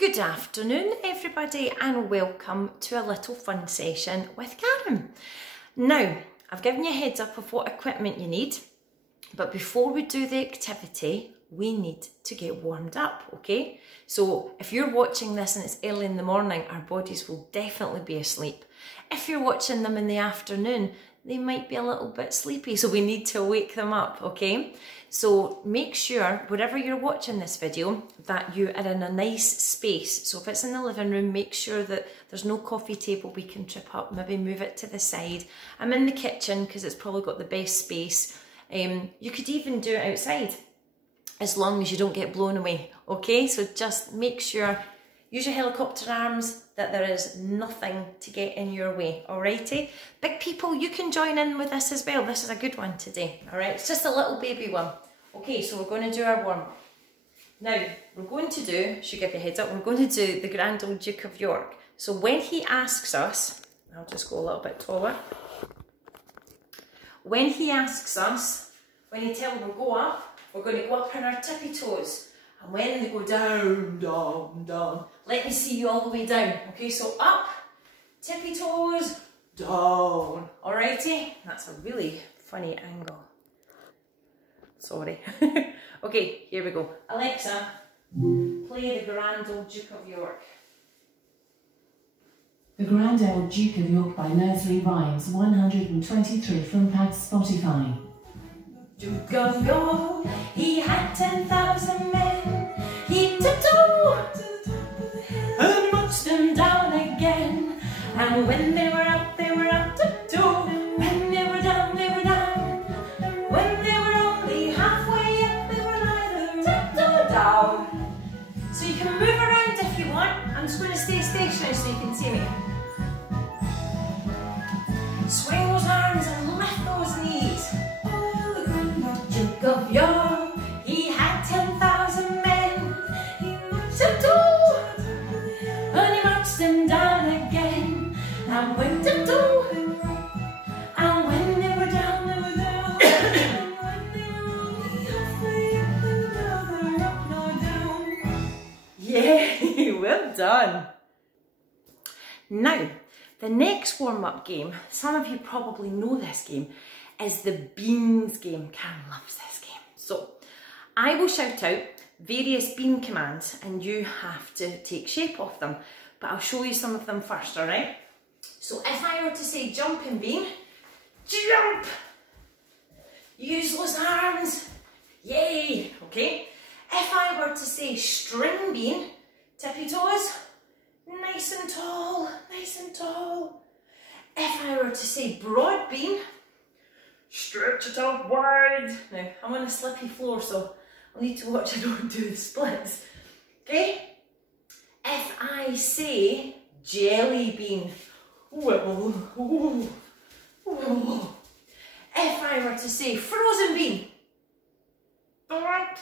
Good afternoon everybody and welcome to a little fun session with Karen. Now, I've given you a heads up of what equipment you need, but before we do the activity, we need to get warmed up, okay? So if you're watching this and it's early in the morning, our bodies will definitely be asleep. If you're watching them in the afternoon, they might be a little bit sleepy, so we need to wake them up, okay? So make sure, wherever you're watching this video, that you are in a nice space. So if it's in the living room, make sure that there's no coffee table we can trip up, maybe move it to the side. I'm in the kitchen because it's probably got the best space. You could even do it outside, as long as you don't get blown away, okay? So just make sure, use your helicopter arms, that there is nothing to get in your way, alrighty? Big people, you can join in with this as well. This is a good one today, alright? It's just a little baby one. Okay, so we're going to do our warm. Now, we're going to do, should give you a heads up, we're going to do the Grand Old Duke of York. So when he asks us, I'll just go a little bit taller. When he asks us, when he tells us we'll go up, we're going to go up on our tippy toes. And when they go down, down, down, let me see you all the way down. Okay, so up, tippy toes, down. Alrighty? That's a really funny angle. Sorry. Okay, here we go. Alexa, play the Grand Old Duke of York. The Grand Old Duke of York by Nursery Rhymes 123 from Pat's Spotify. Duke of York, he had 10,000 men. He tiptoed and marched them down again. And when they were up tiptoe. When they were down, they were down. When they were only halfway up, they were neither tiptoe down. So you can move around if you want. I'm just going to stay stationary so you can see me. Swing those arms and lift those knees. Duke of York, he had 10,000 men. He tiptoed, and he marched them down again. And went tiptoe, and when they were down, they were down. And when they were only halfway up, they were neither up nor down. Yay, well done. Now, the next warm-up game, some of you probably know this game, is the beans game. Karen loves this game. So I will shout out various bean commands and you have to take shape of them, but I'll show you some of them first, all right? So if I were to say jumping bean, jump, use those arms, yay, okay? If I were to say string bean, tippy toes, nice and tall, nice and tall. If I were to say broad bean, stretch it out wide. Now, I'm on a slippy floor, so I'll need to watch I don't do the splits. Okay? If I say jelly bean, wibble, ooh, ooh. If I were to say frozen bean, don't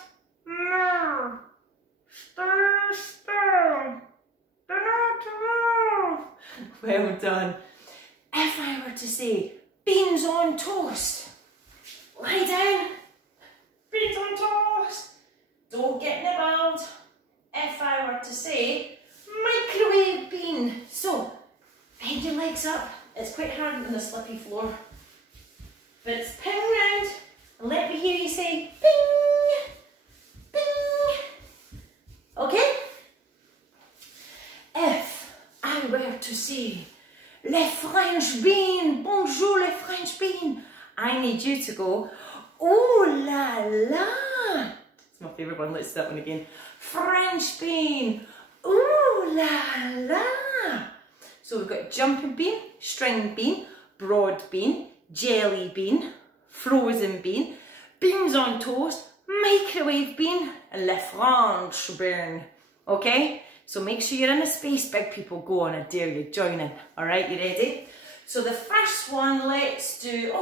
move, stay still, do not move. Well done. If I were to say beans on toast, lie down, beans on toast, don't get nibbled. If I were to say microwave bean, so bend your legs up, it's quite hard on the slippy floor, but it's ping round and let me hear you say bing, bing, okay? If I were to say les French bean, bonjour les French bean, I need you to go, ooh la la. It's my favourite one, let's do that one again. French bean, ooh la la. So we've got jumping bean, string bean, broad bean, jelly bean, frozen bean, beans on toast, microwave bean, and le French bean. Okay? So make sure you're in a space, big people. Go on, I dare you, join in. All right, you ready? So the first one, let's do,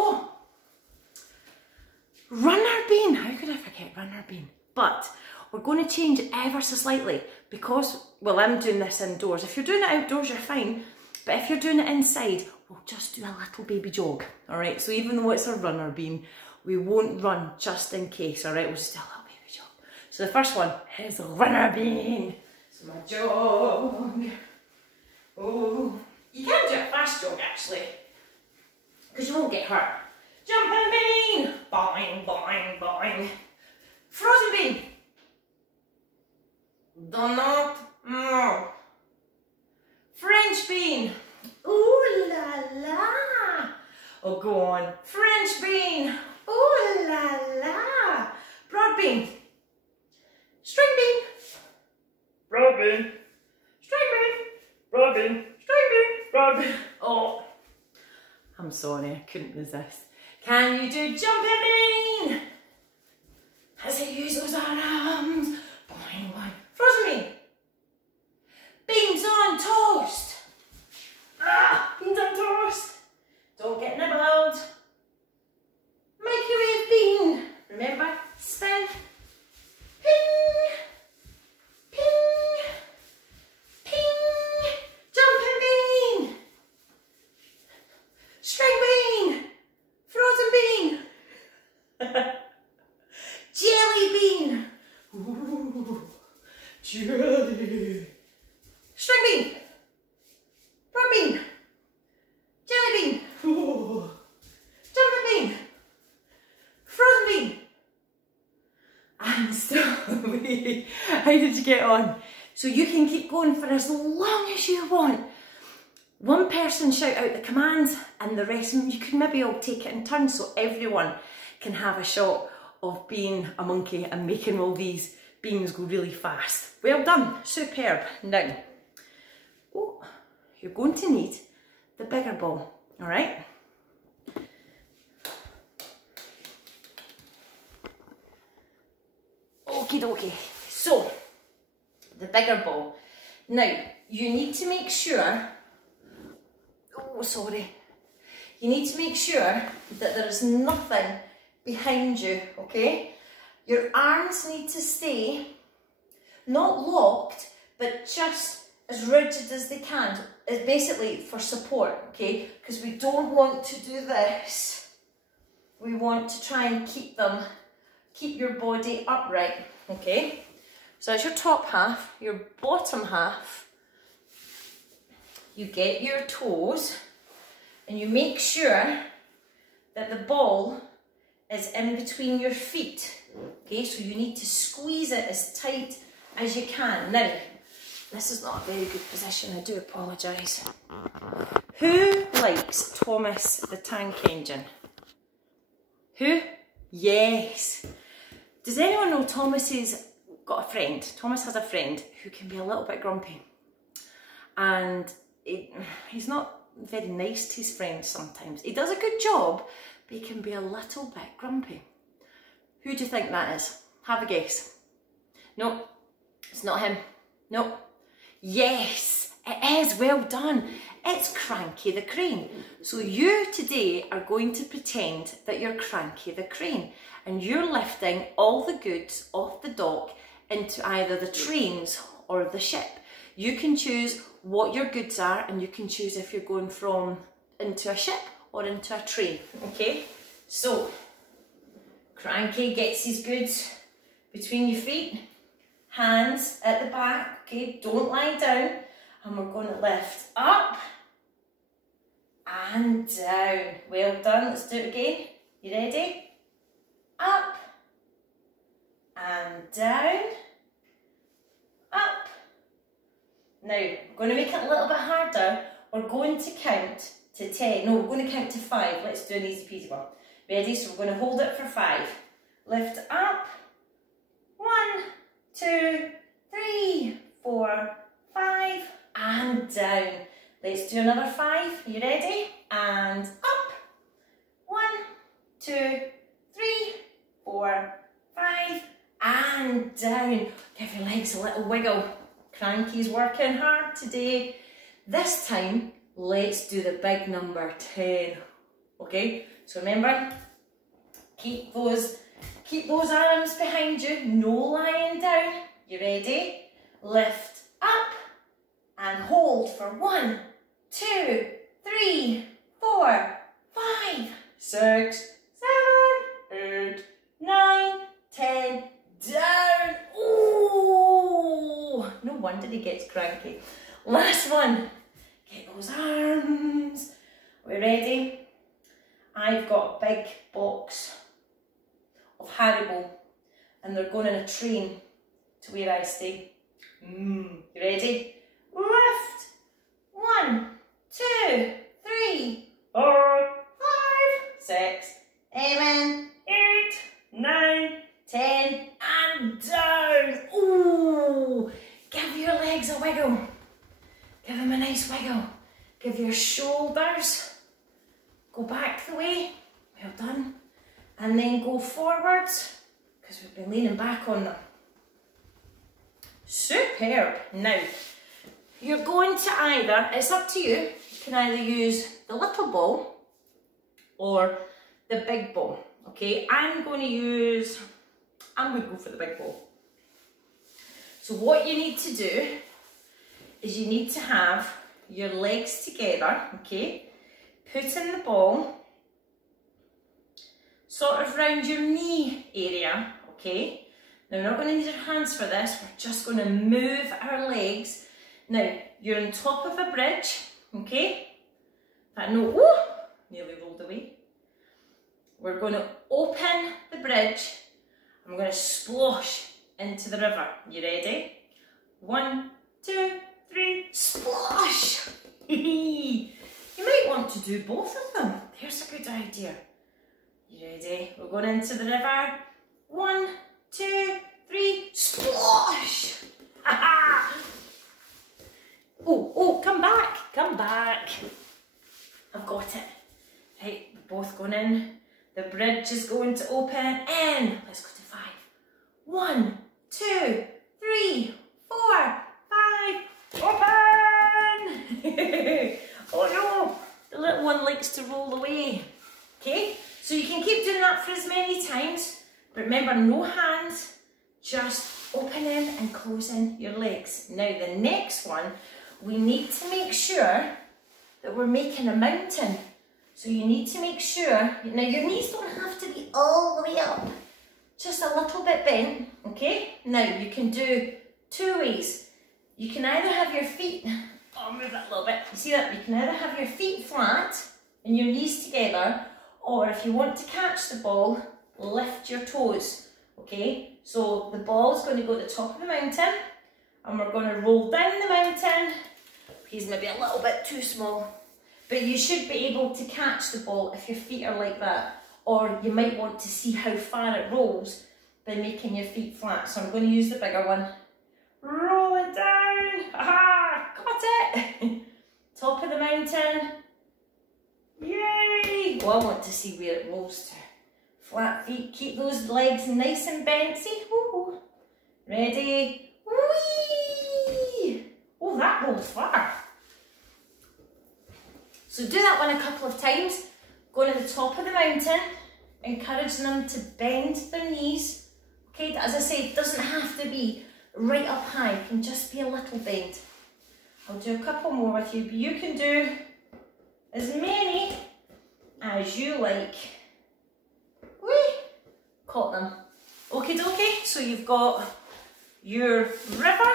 runner bean. How could I forget runner bean? But we're going to change it ever so slightly because, well, I'm doing this indoors. If you're doing it outdoors, you're fine. But if you're doing it inside, we'll just do a little baby jog. All right, so even though it's a runner bean, we won't run just in case. All right, we'll just do a little baby jog. So the first one is runner bean. So my jog. Oh, you can do a fast jog actually, because you won't get hurt. Jumping bean, boing, boing, boing. Frozen bean. Donut, no. French bean. Ooh la la. Oh, go on. French bean. Ooh la la. Broad bean. String bean. Broad bean. String bean. Broad bean. String bean. Broad bean. Oh, I'm sorry, I couldn't resist. Can you do jumping bean? As I use those arms. Boing, boing. Frozen bean. Beans on toast. Ah, beans on toast. Don't get nibbled. Microwave bean. Remember, spin. Ping. Ping. Ping. Jumping bean. String bean. Frozen bean. Jelly bean. Ooh, jelly. String bean. Broad bean. Jelly bean. Ooh. Jumping bean. Frozen bean. And strawberry. How did you get on? So you can keep going for as long as you want. One person shout out the commands and the rest of them, you can maybe all take it in turns so everyone can have a shot of being a monkey and making all these beans go really fast. Well done, superb. Now, oh, you're going to need the bigger ball, all right? Okie dokie. So, the bigger ball. Now, you need to make sure, oh sorry, you need to make sure that there is nothing behind you, okay? Your arms need to stay not locked, but just as rigid as they can. It's basically for support, okay? Because we don't want to do this. We want to try and keep your body upright, okay? So that's your top half. Your bottom half, you get your toes and you make sure that the ball is in between your feet, okay? So you need to squeeze it as tight as you can. Now, this is not a very good position, I do apologise. Who likes Thomas the Tank Engine? Who? Yes. Does anyone know Thomas has got a friend? Thomas has a friend who can be a little bit grumpy. And he's not very nice to his friends sometimes. He does a good job, but he can be a little bit grumpy. Who do you think that is? Have a guess. No, it's not him. No. Yes, it is. Well done. It's Cranky the Crane. So you today are going to pretend that you're Cranky the Crane and you're lifting all the goods off the dock into either the trains or the ship. You can choose what your goods are and you can choose if you're going from into a ship or into a train, okay? So, Cranky gets his goods between your feet, hands at the back, okay? Don't lie down. And we're going to lift up and down. Well done, let's do it again. You ready? Up and down, up. Now, we're going to make it a little bit harder. We're going to count to 10. No, we're going to count to 5. Let's do an easy peasy one. Ready? So we're going to hold it for 5. Lift up. 1, 2, 3, 4, 5. And down. Let's do another 5. You ready? And up. 1, 2, 3, 4, 5. And down. Give your legs a little wiggle. Cranky's working hard today. This time, let's do the big number 10. Okay? So remember, keep those arms behind you. No lying down. You ready? Lift up. And hold for 1, 2, 3, 4, 5, 6, 7, 8, 9, 10. Down. Ooh! No wonder he gets cranky. Last one. Get those arms. Are we ready? I've got a big box of Haribo and they're going in a train to where I stay. You ready? Lift. 1, 2, 3, 4, 5, 6, 7, 8, 9, 10, and down. Ooh, give your legs a wiggle. Give them a nice wiggle. Give your shoulders, go back the way, well done. And then go forwards, because we've been leaning back on them. Superb. Now, you're going to either, it's up to you, you can either use the little ball or the big ball, okay? I'm going to go for the big ball. So what you need to do is you need to have your legs together, okay? Put in the ball, sort of round your knee area, okay? Now, we're not going to need our hands for this, we're just going to move our legs. Now, you're on top of a bridge, okay? That no, ooh, nearly rolled away. We're going to open the bridge and we're going to splosh into the river. You ready? 1, 2, 3, splosh! You might want to do both of them. There's a good idea. You ready? We're going into the river. 1, 2, 3, splosh! Oh, come back. I've got it. Right, we're both going in. The bridge is going to open in. Let's go to 5. 1, 2, 3, 4, 5, open! Oh no, the little one likes to roll away. Okay, so you can keep doing that for as many times. But remember, no hands, just opening and closing your legs. Now the next one, we need to make sure that we're making a mountain. So you need to make sure, now your knees don't have to be all the way up, just a little bit bent, okay? Now you can do 2 ways. You can either have your feet, I'll move that a little bit, you see that? You can either have your feet flat and your knees together, or if you want to catch the ball, lift your toes, okay? So the ball is going to go to the top of the mountain and we're going to roll down the mountain. He's maybe a little bit too small, but you should be able to catch the ball if your feet are like that, or you might want to see how far it rolls by making your feet flat. So I'm going to use the bigger one. Roll it down. Aha, got it. Top of the mountain. Yay. Well, I want to see where it rolls to. Flat feet, keep those legs nice and bent. See, woo-hoo. Ready? Whee! Oh, that rolled far. So do that one a couple of times. Go to the top of the mountain, encouraging them to bend their knees. Okay, as I say, it doesn't have to be right up high, it can just be a little bend. I'll do a couple more with you, but you can do as many as you like. Whee! Caught them. Okie dokie, so you've got your river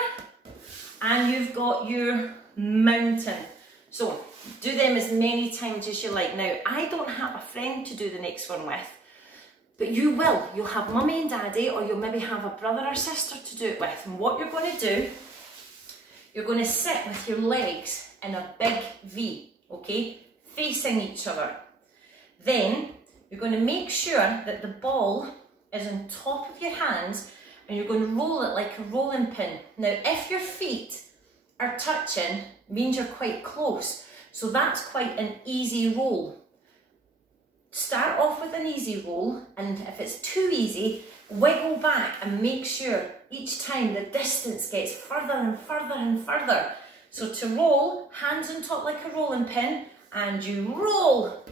and you've got your mountain. So do them as many times as you like. Now, I don't have a friend to do the next one with, but you will. You'll have mummy and daddy, or you'll maybe have a brother or sister to do it with. And what you're going to do, you're going to sit with your legs in a big V, okay, facing each other. Then you're going to make sure that the ball is on top of your hands and you're going to roll it like a rolling pin. Now, if your feet are touching, means you're quite close. So that's quite an easy roll. Start off with an easy roll, and if it's too easy, wiggle back and make sure each time the distance gets further and further and further. So to roll, hands on top like a rolling pin, and you roll.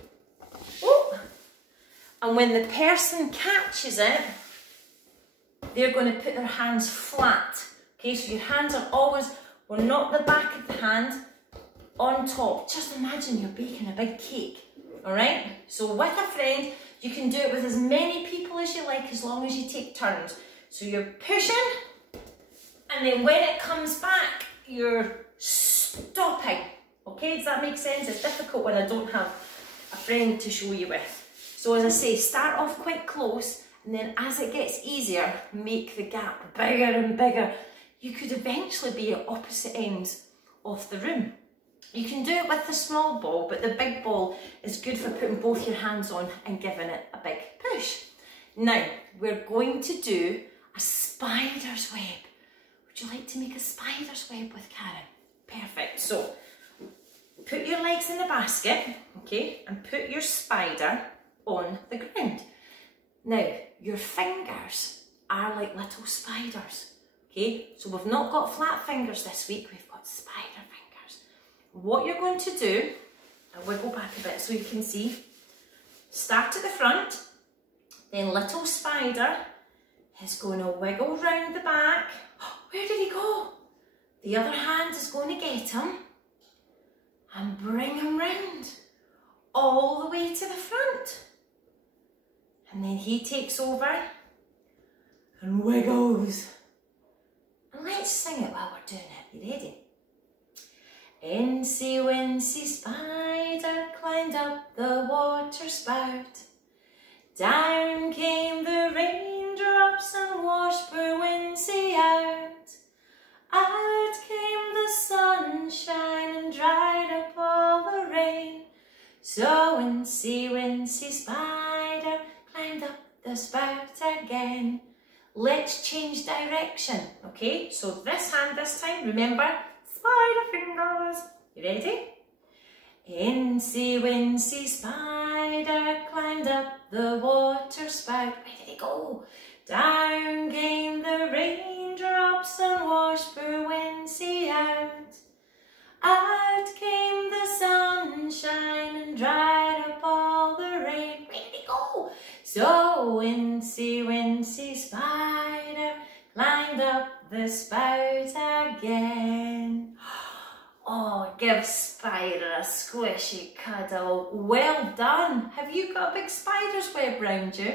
Whoop. And when the person catches it, they're going to put their hands flat. Okay, so your hands are always, well, not the back of the hand, on top. Just imagine you're baking a big cake. All right, so with a friend, you can do it with as many people as you like, as long as you take turns. So you're pushing And then when it comes back, you're stopping. Okay, does that make sense? It's difficult when I don't have a friend to show you with. So as I say, start off quite close, and then as it gets easier, make the gap bigger and bigger. You could eventually be at opposite ends of the room. You can do it with the small ball, but the big ball is good for putting both your hands on and giving it a big push. Now, we're going to do a spider's web. Would you like to make a spider's web with Karen? Perfect. So, put your legs in the basket, okay, and put your spider on the ground. Now, your fingers are like little spiders, okay? So we've not got flat fingers this week, we've got spider fingers. What you're going to do, I'll wiggle back a bit so you can see. Start at the front, then little spider is going to wiggle round the back. Where did he go? The other hand is going to get him and bring him round all the way to the front. And then he takes over and wiggles. And let's sing it while we're doing it. You ready? Incy wincy spider climbed up the water spout. Down came the raindrops and washed poor Wincy out. Out came the sunshine and dried up all the rain. So Wincy wincy spider climbed up the spout again. Let's change direction, okay? So this hand this time, remember, spider fingers. You ready? Incy wincy spider climbed up the water spout. Where did he go? Down came the raindrops and washed poor Wincy out. Out came the sunshine and dried up all the rain. Where did he go? So Wincy wincy spider climbed up the spout again. Oh, give Spider a squishy cuddle. Well done. Have you got a big spider's web round you?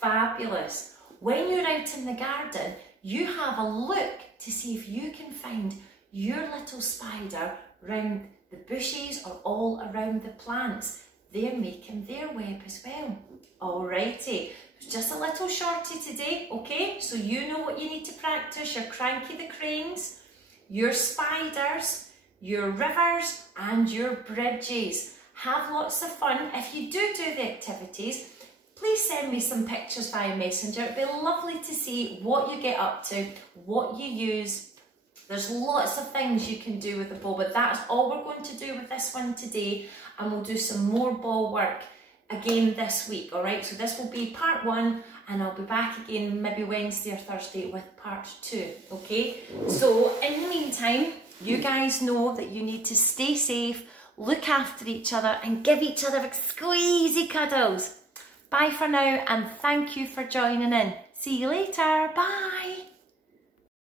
Fabulous. When you're out in the garden, you have a look to see if you can find your little spider round the bushes or all around the plants. They're making their web as well. Alrighty, it's just a little shorty today, okay? So you know what you need to practice, your Cranky the Cranes, your spiders, your rivers and your bridges. Have lots of fun. If you do the activities, please send me some pictures via Messenger. It'd be lovely to see what you get up to, what you use. There's lots of things you can do with the ball, but that's all we're going to do with this one today, and we'll do some more ball work again this week, all right? So this will be part 1, and I'll be back again maybe Wednesday or Thursday with part 2, okay? So in the meantime, you guys know that you need to stay safe, look after each other, and give each other big squeezy cuddles. Bye for now, and thank you for joining in. See you later. Bye.